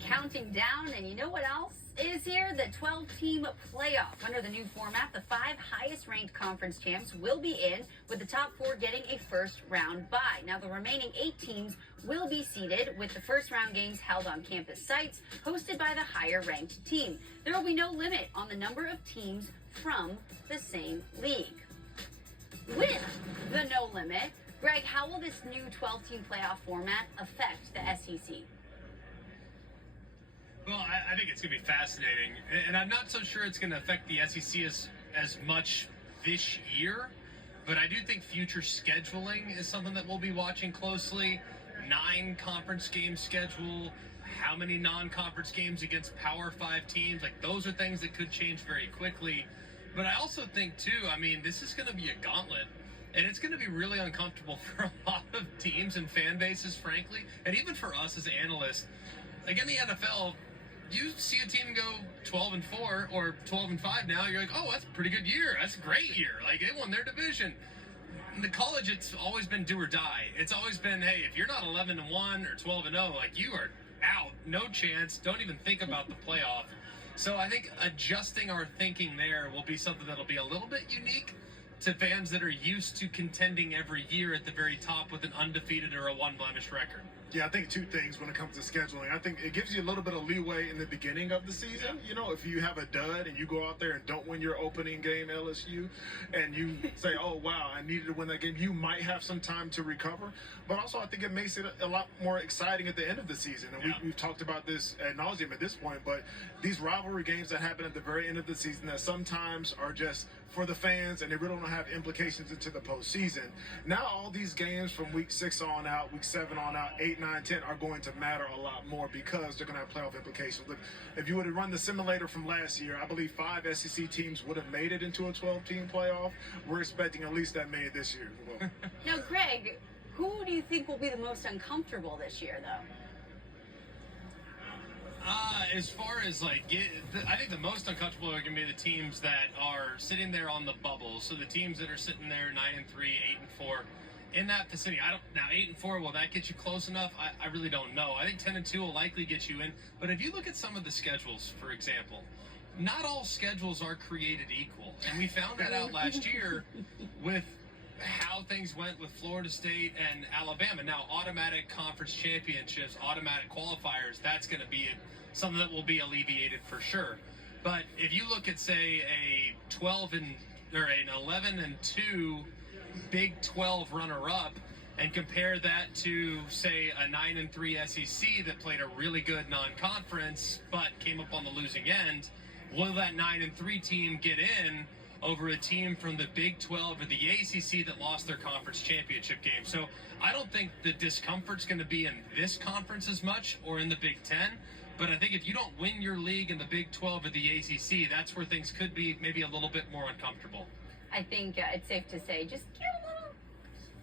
counting down, and you know what else is here? The 12-team playoff. Under the new format, the 5 highest-ranked conference champs will be in, with the top 4 getting a first-round bye. Now, the remaining 8 teams will be seeded, with the first-round games held on campus sites, hosted by the higher-ranked team. There will be no limit on the number of teams from the same league. With the no limit, Greg, how will this new 12-team playoff format affect the SEC? Well, I think it's going to be fascinating, and I'm not so sure it's going to affect the SEC as much this year, but I do think future scheduling is something that we'll be watching closely. 9 conference game schedule, how many non-conference games against Power 5 teams, like those are things that could change very quickly. But I also think, too, I mean, this is going to be a gauntlet, and it's going to be really uncomfortable for a lot of teams and fan bases, frankly, and even for us as analysts. Like in the NFL, you see a team go 12-4 or 12-5 now, you're like, oh, that's a pretty good year. That's a great year. Like, they won their division. In the college, it's always been do or die. It's always been, hey, if you're not 11-1 or 12-0, like, you are out. No chance. Don't even think about the playoff. So I think adjusting our thinking there will be something that'll be a little bit unique to fans that are used to contending every year at the very top with an undefeated or a one-blemish record. Yeah, I think 2 things when it comes to scheduling. I think it gives you a little bit of leeway in the beginning of the season. Yeah. You know, if you have a dud and you go out there and don't win your opening game, LSU, and you say, oh, wow, I needed to win that game, you might have some time to recover. But also, I think it makes it a lot more exciting at the end of the season. And we've talked about this ad nauseum at this point, but these rivalry games that happen at the very end of the season that sometimes are just for the fans and they really don't have implications into the postseason. Now all these games from week 6 on out, week 7 on out, 8, 9, 10 are going to matter a lot more because they're going to have playoff implications. Look, if you would have run the simulator from last year, I believe 5 SEC teams would have made it into a 12-team playoff. We're expecting at least that many this year. Well, Now, Greg, who do you think will be the most uncomfortable this year, though? As far as I think the most uncomfortable are going to be the teams that are sitting there on the bubble. So the teams that are sitting there 9-3, 8-4, in that vicinity. Now 8-4. Will that get you close enough? I really don't know. I think 10-2 will likely get you in. But if you look at some of the schedules, for example, not all schedules are created equal, and we found that out last year with how things went with Florida State and Alabama. Now, automatic conference championships, automatic qualifiers, that's going to be something that will be alleviated for sure. But if you look at, say, an 11-2 Big 12 runner-up and compare that to, say, a 9-3 SEC that played a really good non-conference but came up on the losing end, will that 9-3 team get in over a team from the Big 12 or the ACC that lost their conference championship game? So I don't think the discomfort's going to be in this conference as much or in the Big 10. But I think if you don't win your league in the Big 12 or the ACC, that's where things could be maybe a little bit more uncomfortable. I think it's safe to say just get a little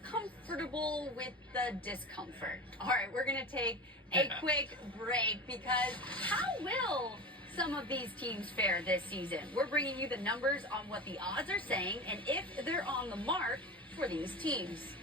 comfortable with the discomfort. All right, we're going to take a quick break because how will some of these teams fare this season? We're bringing you the numbers on what the odds are saying and if they're on the mark for these teams.